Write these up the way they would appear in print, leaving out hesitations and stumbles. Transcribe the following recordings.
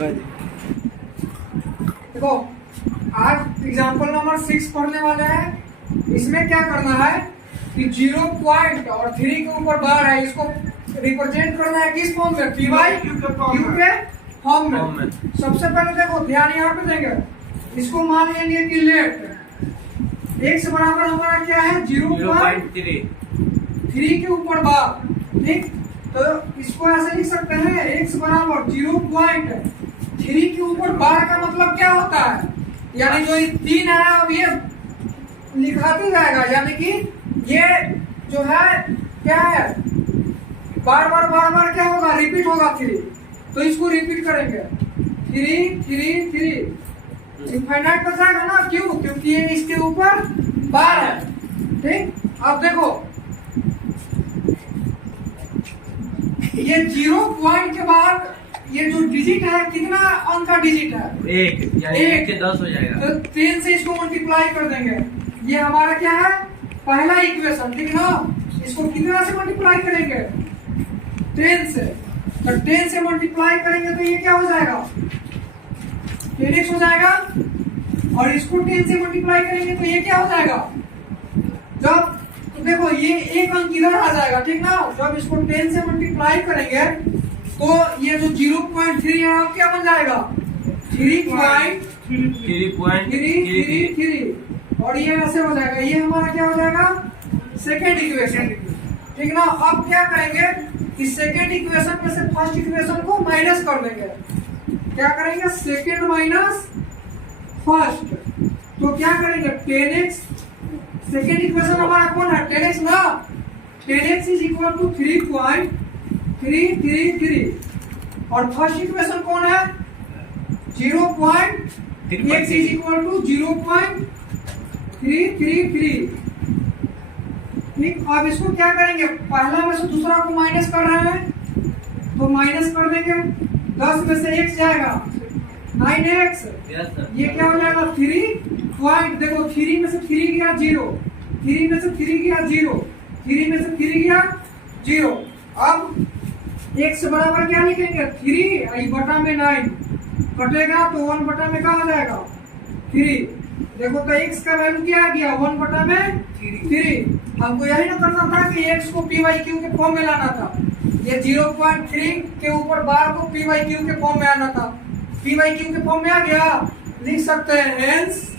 देखो आज example number 6 पढ़ने वाले हैं। इसमें क्या करना है कि 0 पॉइंट और 3 के ऊपर बार है, इसको रिप्रेजेंट करना है किस फॉर्म में, पी वाई क्यू के फॉर्म में। सबसे पहले देखो ध्यान यहाँ पे देंगे, इसको मान लेंगे कि लेट x बराबर हमारा क्या है 0.3 के ऊपर बार, ठीक। तो इसको ऐसे लिख सकते हैं x बराबर 0.3 के ऊपर बार का मतलब क्या होता है, यानी जो 3 है अब ये लिखाते जाएगा, यानी कि ये जो है क्या है बार बार क्या होगा, रिपीट होगा 3। तो इसको रिपीट करेंगे 3 इनफाइनाइट पर जाएगा ना, क्यों, क्योंकि ये इसके ऊपर बार है, ठीक। अब देखो ये 0 पॉइंट के बाद ये जो डिजिट है कितना अंक का डिजिट है, 1 यानी 1 से 10 हो जाएगा। तो 10 से इसको मल्टीप्लाई कर देंगे। ये हमारा क्या है पहला इक्वेशन, ठीक ना। इसको कितना से मल्टीप्लाई करेंगे 10 से, तो 10 से मल्टीप्लाई करेंगे तो ये क्या हो जाएगा 10x हो जाएगा, और इसको 10 से मल्टीप्लाई करेंगे तो ये क्या हो जाएगा, जब तो देखो ये एक अंक इधर आ जाएगा, ठीक ना। जब इसको 10 से मल्टीप्लाई करेंगे तो ये जो 0.3 है अब क्या बन जाएगा 3.3, और ये ऐसे हो जाएगा। ये हमारा क्या हो जाएगा सेकेंड इक्वेशन, ठीक ना। अब क्या करेंगे कि सेकेंड इक्वेशन में से फर्स्ट इक्वेशन को माइनस कर देंगे। क्या करेंगे सेकेंड माइनस फर्स्ट, तो क्या करेंगे 10x, सेकेंड इक्वेशन हमारा कौन है 10x ना, 10x इज इक्वल टू 3.333, और फर्स्ट इक्वेशन कौन है 0.x इज इक्वल टू 0.333, ठीक। अब इसको क्या करेंगे पहला में से दूसरा को माइनस कर रहे हैं तो माइनस कर देंगे, 10 में से x जाएगा 9x, ये क्या हो जाएगा 3 पॉइंट, देखो 3 में से 3 गया 0, 3 में से 3 गया 0, 3 में से 3 गया 0। अब x बराबर क्या लिखेंगे 3 बटा में 9 कटेगा तो 1 बटा में क्या हो जाएगा 3। देखो तो x का वैल्यू क्या आ गया 1 बटा में 3। हमको यही ना करना था कि x को पी वाई क्यू के फॉर्म में लाना था, ये 0.3 के ऊपर बार को पी वाई क्यू के फॉर्म में आना था। पी वाई क्यू के फॉर्म में आ गया, लिख सकते हैं hence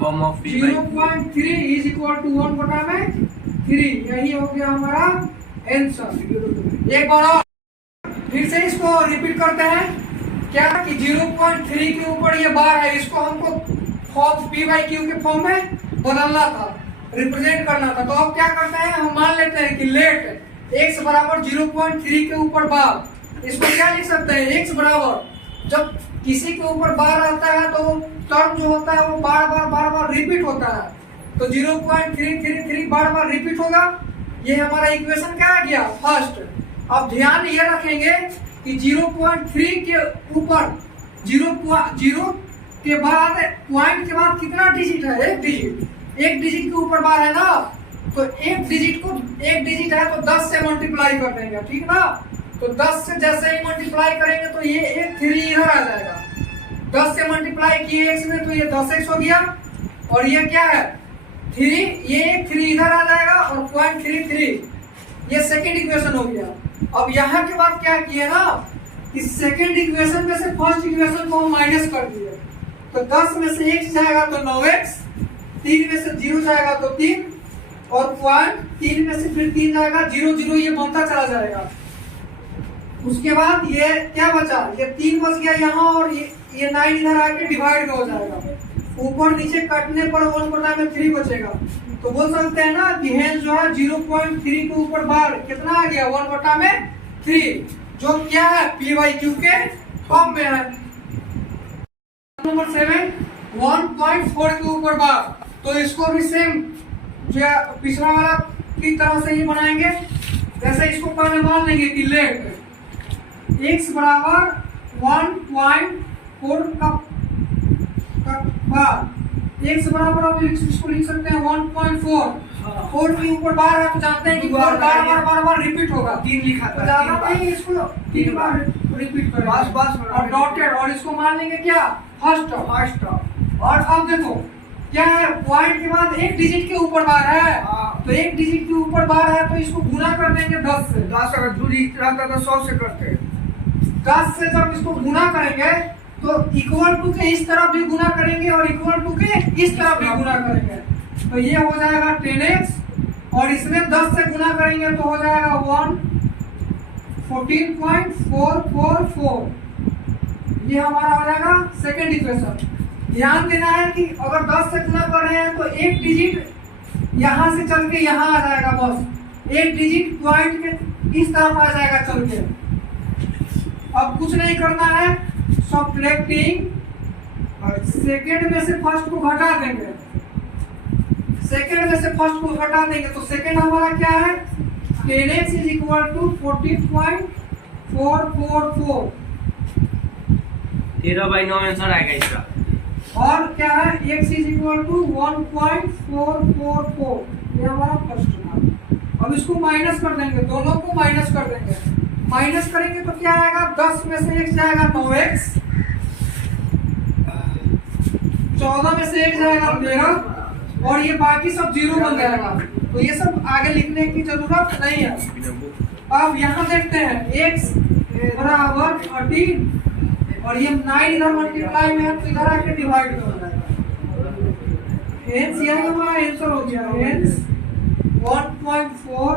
form of 0.3 is equal to 1 बटा में 3। यही हो गया हमारा आंसर। एक बार और फिर से इसको रिपीट करते हैं, क्या कि 0.3 के ऊपर ये बार है, इसको हमको फॉर्म पी वाई क्यू के फॉर्म में बदलना था, रिप्रेजेंट करना था। तो अब क्या करते हैं हम मान लेते हैं कि लेट x बराबर 0.3 के ऊपर बार, इसको क्या लिख सकते हैं x बराबर, जब किसी के ऊपर बार आता है तो टर्म जो होता है वो बार बार रिपीट होता है, तो 0.333 बार रिपीट होगा। ये हमारा इक्वेशन क्या आ गया फर्स्ट। अब ध्यान ये रखेंगे कि 0.3 के ऊपर 0 के बाद पॉइंट के बाद कितना डिजिट है, एक डिजिट के ऊपर बार है ना, तो एक डिजिट है तो 10 से मल्टीप्लाई कर देंगे, ठीक ना। तो 10 से जैसे ही मल्टीप्लाई करेंगे तो ये एक 3 इधर आ जाएगा, 10 से मल्टीप्लाई किए x में तो ये 10x हो गया, और ये क्या है 3, ये एक 3 इधर आ जाएगा और 0.33, ये सेकेंड इक्वेशन हो गया। अब यहाँ के बाद क्या किए ना कि सेकेंड इक्वेशन में से फर्स्ट इक्वेशन को हम माइनस कर दिए, तो 10 में से x जाएगा तो 9x, 3 में से 0 जाएगा तो 3, और 3 में से फिर 3 जाएगा 0 ये बनता चला जाएगा। उसके बाद ये क्या बचा, ये 3 बच गया यहाँ, और ये 9 इधर आके डिवाइड में हो जाएगा, ऊपर नीचे कटने पर 1 बटा में 3 बचेगा। तो बोल सकते हैं ना कि हेंस जो है 0.3 के ऊपर बार कितना आ गया 1 बटा में 3, जो क्या है पी वाई क्यू के फॉर्म में है। नंबर 7 1.4 के ऊपर बार, तो इसको भी सेम जो पिछला वाला की तरह से ही बनाएंगे। जैसे इसको पहले मान लेंगे कि लेट x बराबर 1.4 का बार, x बराबर अब इसको लिख सकते हैं 1.4, 4 के ऊपर बार है तो जानते हैं कि बार बार बार बार बार रिपीट होगा। 3 लिखा तो था, ज्यादा 3 नहीं, इसको 3 बार रिपीट करेंगे। बस और डॉटेड, और इसको मान लेंगे क्या, फर्स्ट टर्म। First term. और अब देखो क्या है, पॉइंट के बाद एक डिजिट के ऊपर बार है, हाँ। तो एक डिजिट के ऊपर बार है तो इसको गुना कर देंगे 10 से। 10 अगर दूरी रहता तो 100 से करते। 10 से जब इसको गुना करेंगे तो इक्वल टू के इस तरफ भी गुना करेंगे और इक्वल टू के इस तरफ भी गुना करेंगे, तो ये हो जाएगा 10x, और इसमें 10 से गुना करेंगे तो हो जाएगा 14.444। ये हमारा हो जाएगा सेकेंड इक्वेशन। ध्यान देना है कि अगर 10 से गुना कर रहे हैं तो एक डिजिट यहाँ से चल के यहाँ आ जाएगा, बस एक डिजिट पॉइंट के इस तरफ आ जाएगा चल के। अब कुछ नहीं करना है, सब्ट्रैक्टिंग, सेकेंड में से फर्स्ट को घटा देंगे, सेकेंड में से फर्स्ट को घटा देंगे तो सेकेंड हमारा क्या है, 10x is equal to 14.444। 13/9 answer आएगा इसका। और क्या है, x इज इक्वल टू 1.444। ये हमारा फर्स्ट था। अब इसको माइनस कर देंगे, दोनों को माइनस कर देंगे। माइनस करेंगे तो क्या आएगा, 10 में से x जाएगा 9x, 14 में से 1 जाएगा 13, और ये बाकी सब जीरो बन जाएगा। तो ये सब आगे लिखने की जरूरत नहीं है। अब यहाँ देखते हैं x बराबर 13 और ये 9 इधर मल्टीप्लाई में है तो इधर आके डिवाइड में हो जाएगा। hence यही हमारा आंसर हो गया, hence 1.4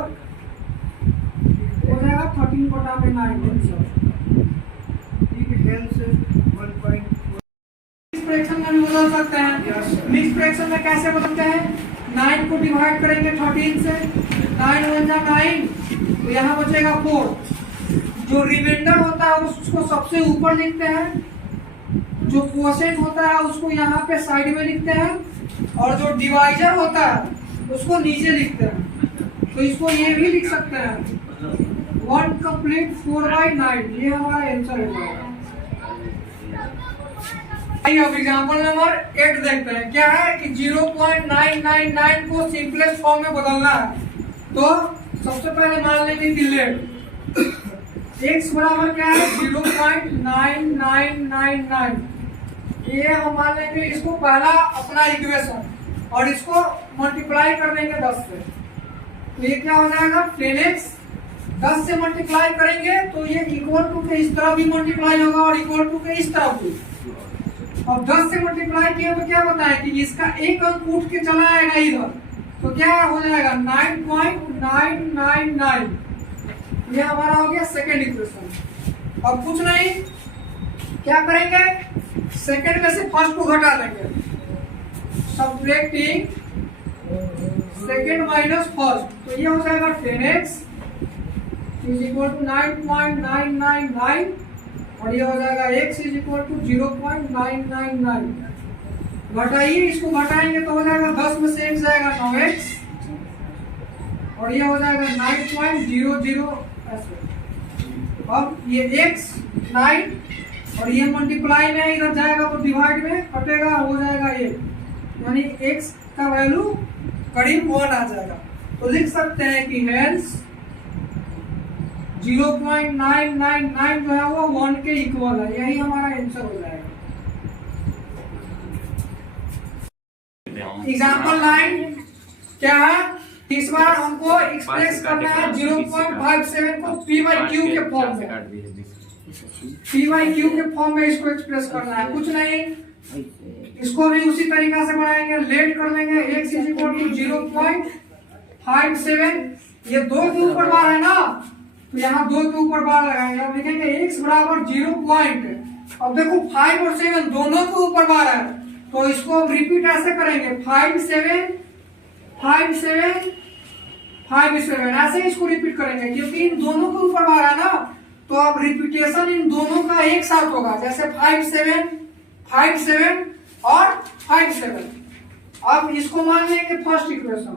हो जाएगा 13/9 आंसर। फ्रैक्शन में भी बदल सकते हैं। मिक्स फ्रैक्शन में कैसे बदलते हैं, 9 को डिवाइड करेंगे 13 से, 9 1 जा 9, तो यहाँ बचेगा 4। जो रिमाइंडर होता है उसको सबसे ऊपर लिखते हैं, जो क्वोशेंट होता है उसको यहाँ पे साइड में लिखते हैं, और जो डिवाइजर होता है उसको नीचे लिखते हैं। तो इसको ये भी लिख सकते हैं 1 कंप्लीट 4/9। ये हमारा आंसर हो जाएगा। अब एग्जांपल नंबर 8 देखते हैं। क्या है कि 0.999 को सिंपलेस्ट फॉर्म में बदलना है, तो सबसे पहले मान लेंगे कि लेट x बराबर क्या है 0.9999। ये हम मान लेंगे इसको पहला अपना इक्वेशन, और इसको मल्टीप्लाई कर देंगे 10 से, तो ये क्या हो जाएगा 10x। 10 से मल्टीप्लाई करेंगे तो ये इक्वल टू के इस तरफ भी मल्टीप्लाई होगा और इक्वल टू के इस तरफ भी। अब 10 से मल्टीप्लाई किया तो क्या बताए कि इसका एक अंक उठ के चला आएगा इधर, तो क्या हो जाएगा 9.999। ये हमारा हो गया सेकेंड इक्वेशन। अब कुछ नहीं, क्या करेंगे, सेकेंड में से फर्स्ट को घटा देंगे, सब्ट्रैक्टिंग सेकेंड माइनस फर्स्ट, तो ये हो जाएगा 10x इज इक्वल टू 9.999, और ये हो जाएगा x इज इक्वल टू 0.999। घटाइए, इसको घटाएंगे तो हो जाएगा 10 में से 1 जाएगा 9x, और ये हो जाएगा 9.00 ऐसे। अब ये x 9 और ये मल्टीप्लाई में इधर जाएगा तो डिवाइड में कटेगा, हो जाएगा 1, यानी x का वैल्यू करीब 1 आ जाएगा। तो लिख सकते हैं कि हेंस 0.999 जो है वो 1 के इक्वल है। यही हमारा आंसर हो जाएगा। एग्जाम्पल 9 क्या है, इस बार हमको एक्सप्रेस करना है 0.57 को p/q के फॉर्म में, p/q के फॉर्म में इसको एक्सप्रेस करना है। कुछ नहीं, इसको भी उसी तरीका से बनाएंगे, लेट कर लेंगे x इज इक्वल टू 0.57। ये 2 के ऊपर बार है ना, तो यहाँ 2 के ऊपर बार लगाएंगे। अब लिखेंगे x बराबर 0 पॉइंट, अब देखो 5 और 7 दोनों के ऊपर बार है, तो इसको अब रिपीट ऐसे करेंगे 5 7 5 7 5 7, ऐसे इसको रिपीट करेंगे क्योंकि इन दोनों के ऊपर बार है ना, तो अब रिपीटेशन इन दोनों का एक साथ होगा, जैसे 5 7 5 7 और 5 7। अब इसको मान लेंगे फर्स्ट इक्वेशन।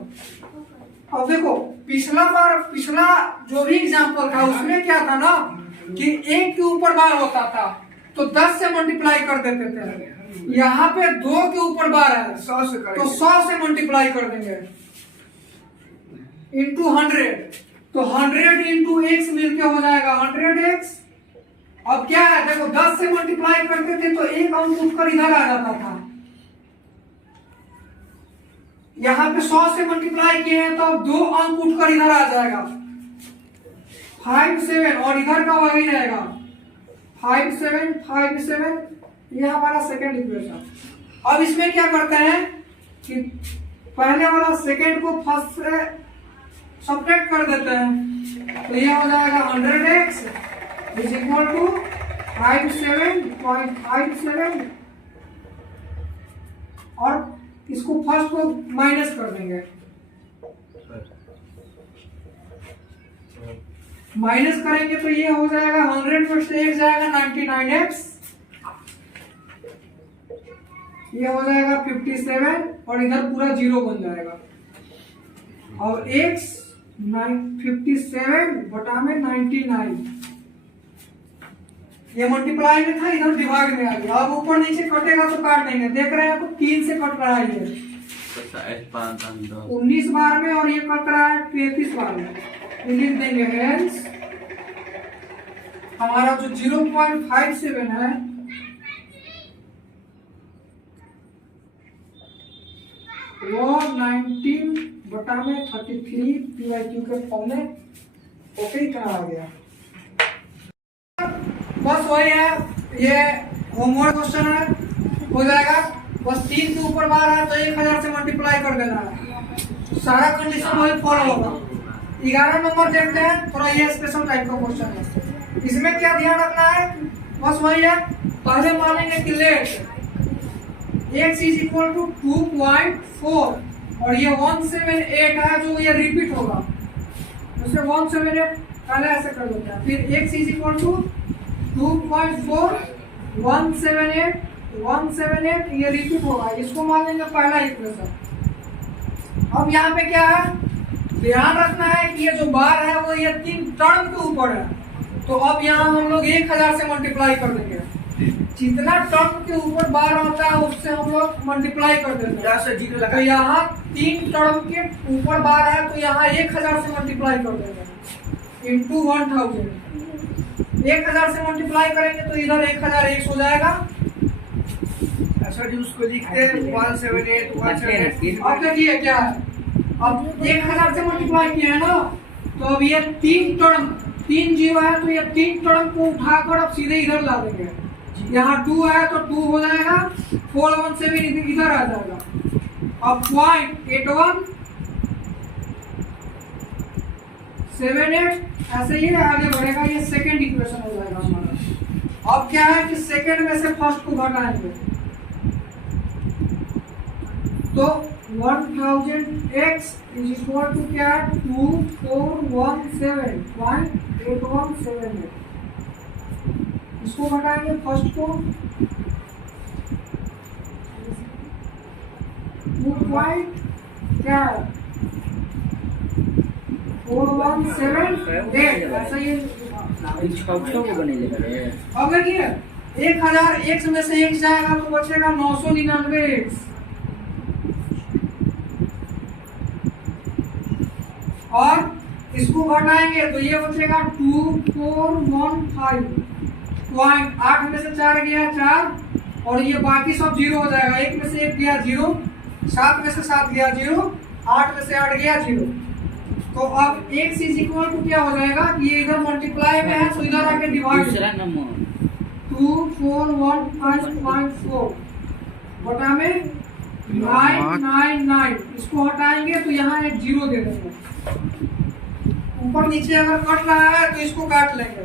अब देखो पिछला जो भी एग्जांपल था उसमें क्या था ना कि 1 के ऊपर बार होता था तो 10 से मल्टीप्लाई कर देते थे। यहाँ पे 2 के ऊपर बार है 100 से तो 100 से मल्टीप्लाई कर देंगे। इंटू 100, तो 100 इंटू एक्स मिलके हो जाएगा 100x। अब क्या है, देखो 10 से मल्टीप्लाई करते थे तो एक अंक उठकर इधर आ जाता था, यहां पे 100 से मल्टीप्लाई किए हैं तो अब 2 अंक उठकर इधर आ जाएगा 5 7, और इधर का वही रहेगा 5 7 5 7, ये हमारा सेकेंड इक्वेशन। अब इसमें क्या करते हैं कि पहले वाला सेकेंड को फर्स्ट से सब्ट्रैक्ट कर देते हैं, तो ये हो जाएगा 100x इज इक्वल टू 57.57, और इसको फर्स्ट को माइनस कर देंगे, माइनस करेंगे तो ये हो जाएगा 100 में से 1 जाएगा 99x, ये हो जाएगा 57, और इधर पूरा जीरो बन जाएगा, और x 57 बटा में 99, ये मल्टीप्लाई में था, इधर डिवाइड में आ गया। अब ऊपर नीचे कटेगा तो काट देंगे, देख रहे हैं तो 3 से कट रहा है, ये 19 बार में, और ये कट रहा है 33 बार में, लिख देंगे हेंस हमारा जो 0.57 है वो 19 बटा में 33 PIQ के फॉर्म में ओके इतना आ गया। बस वही है, ये होमवर्क क्वेश्चन है, हो जाएगा। बस 3 के ऊपर बार है तो 1000 से मल्टीप्लाई कर देना है, सारा कंडीशन वही फॉलो होगा। 11 नंबर देखते हैं, थोड़ा ये स्पेशल टाइप का क्वेश्चन है, इसमें क्या ध्यान रखना है, बस वही है, पहले मानेंगे कि let x is equal to 2.4, और ये 178 है जो ये रिपीट होगा, जैसे 178 पहले ऐसे कर देते हैं, फिर x इज इक्वल टू 2.4 178 ये रिपीट होगा, इसको मान लेंगे पहला इक्वेशन। अब यहाँ पे क्या है, ध्यान रखना है कि ये जो बार है वो ये 3 टर्म के ऊपर है, तो अब यहाँ हम लोग 1000 से मल्टीप्लाई कर देंगे, जितना टर्म के ऊपर बार होता है उससे हम लोग मल्टीप्लाई कर देते हैं, तो यहाँ 3 टर्म के ऊपर बार है तो यहाँ 1000 से मल्टीप्लाई कर देंगे इंटू 1000, 1000 से मल्टीप्लाई करेंगे तो इधर 1001 हो जाएगा। सर जी उसको लिखते हैं 178 अब देखिए क्या है, अब 1000 से मल्टीप्लाई किया है ना, तो अब ये 3 टर्म 3 जीरो है तो ये 3 टर्म को उठाकर अब सीधे इधर ला देंगे, यहाँ 2 है तो 2 हो जाएगा, 417 इधर आ जाएगा, अब 0.8178 ऐसे ही आगे बढ़ेगा, ये सेकेंड इक्वेशन हो जाएगा हमारा। अब क्या है कि सेकेंड में से फर्स्ट को घटाएंगे, तो 1000x इज इक्वल टू क्या, 2417.8178, इसको घटाएंगे फर्स्ट को 2.417 ऐसा ये। अब देखिए 1000 x में से x जाएगा तो बचेगा 999x, और इसको घटाएंगे तो ये बचेगा 2415.8 में से 4 गया 4, और ये बाकी सब जीरो हो जाएगा, 1 में से 1 गया 0, 7 में से 7 गया 0, 8 में से 8 गया 0, तो अब x इज इक्वल टू क्या हो जाएगा, ये इधर मल्टीप्लाई में है तो इधर आके डिवाइड, 2415.4 बटा में 999, इसको हटाएंगे तो यहाँ एक जीरो दे देंगे, ऊपर नीचे अगर कट रहा है तो इसको काट लेंगे,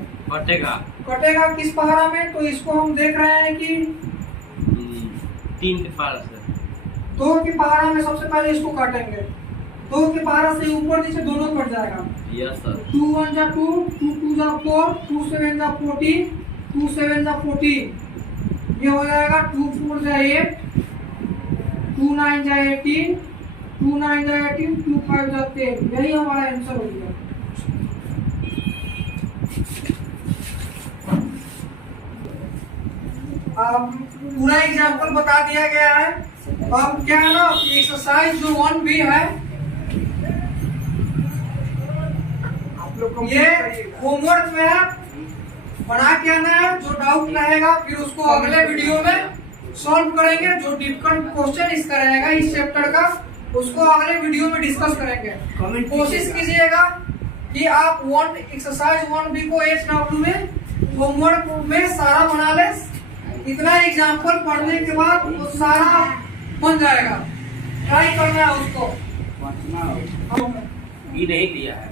कटेगा किस पहाड़ा में, तो इसको हम देख रहे हैं कि 3 के पहाड़ा से 2 के पहाड़ा में सबसे पहले इसको काटेंगे, 2 के पहाड़ा से ऊपर नीचे दोनों कट जाएगा, यस सर, 2 1 जा 2, 2 2 जा 4, 2 7 जा 14, 2 7 जा 14, ये हो जाएगा 2 4 जा 8, 2 9 जा 18, 2 9 जा 18, 2 5 जा 10, यही हमारा आंसर हो गया। अब पूरा एग्जाम्पल बता दिया गया है। अब क्या है ना, एक्सरसाइज जो 1B है लोग complete ये करिएगा। होमवर्क में है, बना के आना है। जो डाउट रहेगा फिर उसको अगले वीडियो में सॉल्व करेंगे। जो डिफिकल्ट क्वेश्चन इसका रहेगा इस चैप्टर का, उसको अगले वीडियो में डिस्कस करेंगे। Comment कोशिश कीजिएगा। कीजिएगा कि आप एक्सरसाइज 1B को HW में होमवर्क में सारा बना ले। इतना एग्जाम्पल पढ़ने के बाद वो सारा बन जाएगा। ट्राई करना है उसको। ये नहीं दिया है।